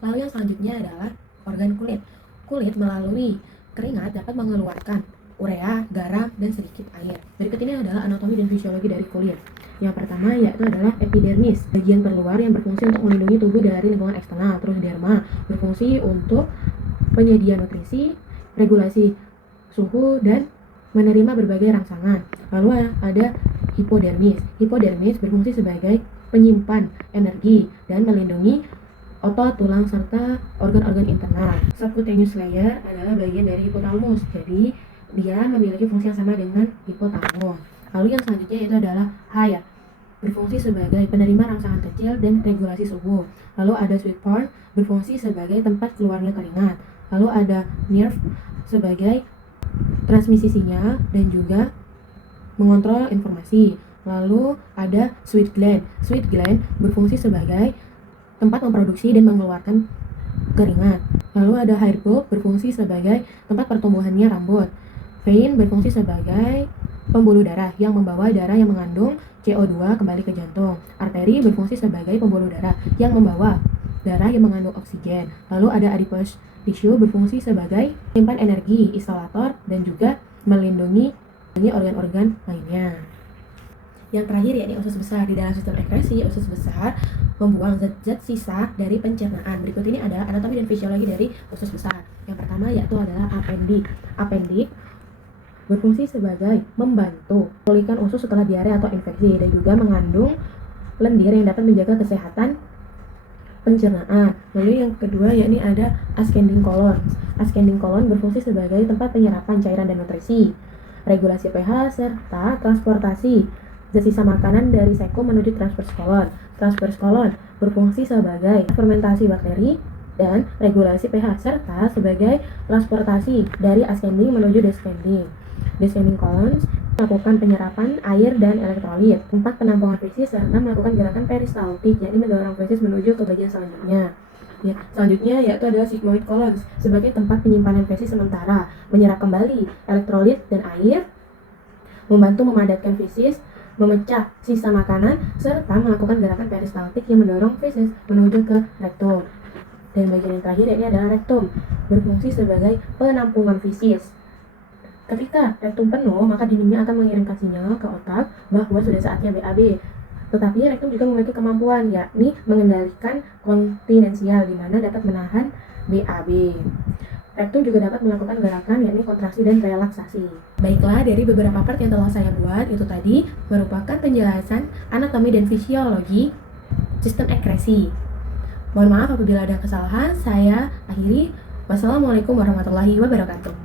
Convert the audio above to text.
Lalu yang selanjutnya adalah organ kulit. Kulit melalui keringat dapat mengeluarkan urea, garam, dan sedikit air. Berikut ini adalah anatomi dan fisiologi dari kulit. Yang pertama yaitu adalah epidermis, bagian terluar yang berfungsi untuk melindungi tubuh dari lingkungan eksternal. Terus derma, berfungsi untuk penyedia nutrisi, regulasi suhu, dan menerima berbagai rangsangan. Lalu ada hipodermis. Hipodermis berfungsi sebagai penyimpan energi dan melindungi otot, tulang, serta organ-organ internal. Subcutaneous layer adalah bagian dari hipotalamus, jadi dia memiliki fungsi yang sama dengan hipotalamus. Lalu yang selanjutnya itu adalah hair, berfungsi sebagai penerima rangsangan kecil dan regulasi suhu. Lalu ada sweat port, berfungsi sebagai tempat keluarnya keringat. Lalu ada nerve sebagai transmisi sinyal dan juga mengontrol informasi. Lalu ada sweat gland. Sweat gland berfungsi sebagai tempat memproduksi dan mengeluarkan keringat. Lalu ada hair bulb, berfungsi sebagai tempat pertumbuhannya rambut. Vein berfungsi sebagai pembuluh darah yang membawa darah yang mengandung CO2 kembali ke jantung. Arteri berfungsi sebagai pembuluh darah yang membawa darah yang mengandung oksigen. Lalu ada adipose tissue, berfungsi sebagai penyimpan energi, isolator, dan juga melindungi organ-organ lainnya. Yang terakhir yakni usus besar. Di dalam sistem ekskresi, usus besar membuang zat-zat sisa dari pencernaan. Berikut ini adalah anatomi dan fisiologi dari usus besar. Yang pertama yaitu adalah appendix. Appendix berfungsi sebagai membantu memulihkan usus setelah diare atau infeksi dan juga mengandung lendir yang dapat menjaga kesehatan pencernaan. Lalu yang kedua yakni ada ascending colon. Ascending colon berfungsi sebagai tempat penyerapan cairan dan nutrisi, regulasi pH, serta transportasi zat sisa makanan dari sekum menuju transverse colon. Transverse colon berfungsi sebagai fermentasi bakteri dan regulasi pH, serta sebagai transportasi dari ascending menuju descending. Descending colons melakukan penyerapan air dan elektrolit, tempat penampungan fesis, serta melakukan gerakan peristaltik, yakni mendorong fesis menuju ke bagian selanjutnya. Selanjutnya yaitu adalah sigmoid colons sebagai tempat penyimpanan fesis sementara, menyerap kembali elektrolit dan air, membantu memadatkan fesis, memecah sisa makanan, serta melakukan gerakan peristaltik yang mendorong fesis menuju ke rektum. Dan bagian yang terakhir ini adalah rektum, berfungsi sebagai penampungan fesis. Ketika rektum penuh, maka dindingnya akan mengirimkan sinyal ke otak bahwa sudah saatnya BAB. Tetapi rektum juga memiliki kemampuan, yakni mengendalikan kontinensial, di mana dapat menahan BAB. Rektum juga dapat melakukan gerakan, yakni kontraksi dan relaksasi. Baiklah, dari beberapa part yang telah saya buat, itu tadi merupakan penjelasan anatomi dan fisiologi sistem ekskresi. Mohon maaf apabila ada kesalahan, saya akhiri. Wassalamualaikum warahmatullahi wabarakatuh.